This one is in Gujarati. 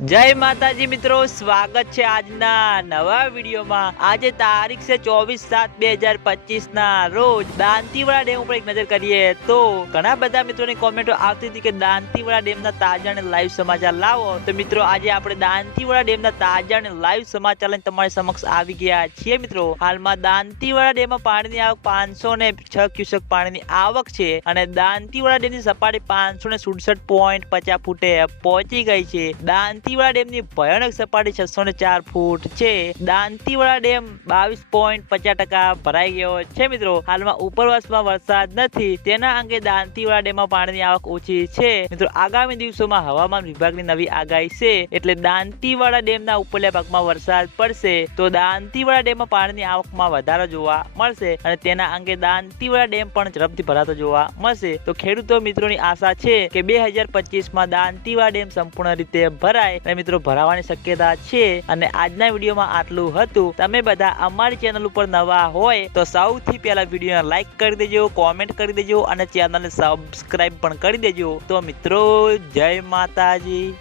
જય માતાજી મિત્રો, સ્વાગત છે આજના નવા વિડીયોમાં. આજે તારીખ છે ચોવીસ સાત બે હજાર પચીસ ના રોજ દાંતીવાડા ડેમ ઉપર એક નજર કરીએ તો ઘણા બધા મિત્રોની કોમેન્ટો આવતી હતી કે દાંતીવાડા ડેમના તાજા અને લાઈવ સમાચાર લાવો. તો મિત્રો, આજે આપણે દાંતીવાડા ડેમના તાજા અને લાઈવ સમાચાર લઈને તમારી સમક્ષ આવી ગયા છીએ મિત્રો. હાલમાં દાંતીવાડા ડેમમાં પાણીની આવક પાંચસો ને છ ક્યુસેક પાણીની આવક છે અને દાંતીવાડા ડેમની સપાટી પાંચસો ને સુડસઠ પોઈન્ટ પચાસ ફૂટે પહોંચી ગઈ છે. દાંતીવાડા ડેમની ભયાનક સપાટી છસો ને ચાર ફૂટ છે. દાંતીવાડા ડેમ બાવીસ પોઈન્ટ પચાસ ટકા ભરાઈ ગયો છે મિત્રો. હાલમાં ઉપરવાસમાં વરસાદ નથી. તેના અંગે દાંતીવાડા ડેમમાં પાણીની આવક ઓછી છે. મિત્રો, આગામી દિવસોમાં હવામાન વિભાગની નવી આગાહી છે. એટલે દાંતીવાડા ડેમના ઉપરલા ભાગમાં વરસાદ પડશે તો દાંતીવાડા ડેમમાં પાણીની આવકમાં વધારો જોવા મળશે અને તેના અંગે દાંતીવાડા ડેમ પણ ઝડપથી ભરાતો જોવા મળશે. તો ખેડૂતો મિત્રોની આશા છે કે બે હજાર પચીસમાં દાંતીવાડા ડેમ સંપૂર્ણ રીતે ભરાય. અને મિત્રો, ભરાવાની શક્યતા છે. અને આજના વિડીયોમાં આટલું હતું. તમે બધા અમારી ચેનલ ઉપર નવા હોય તો સૌથી પહેલા વિડીયોને લાઈક કરી દેજો કોમેન્ટ કરી દેજો અને ચેનલને સબસ્ક્રાઇબ પણ કરી દેજો. તો મિત્રો, જય માતાજી.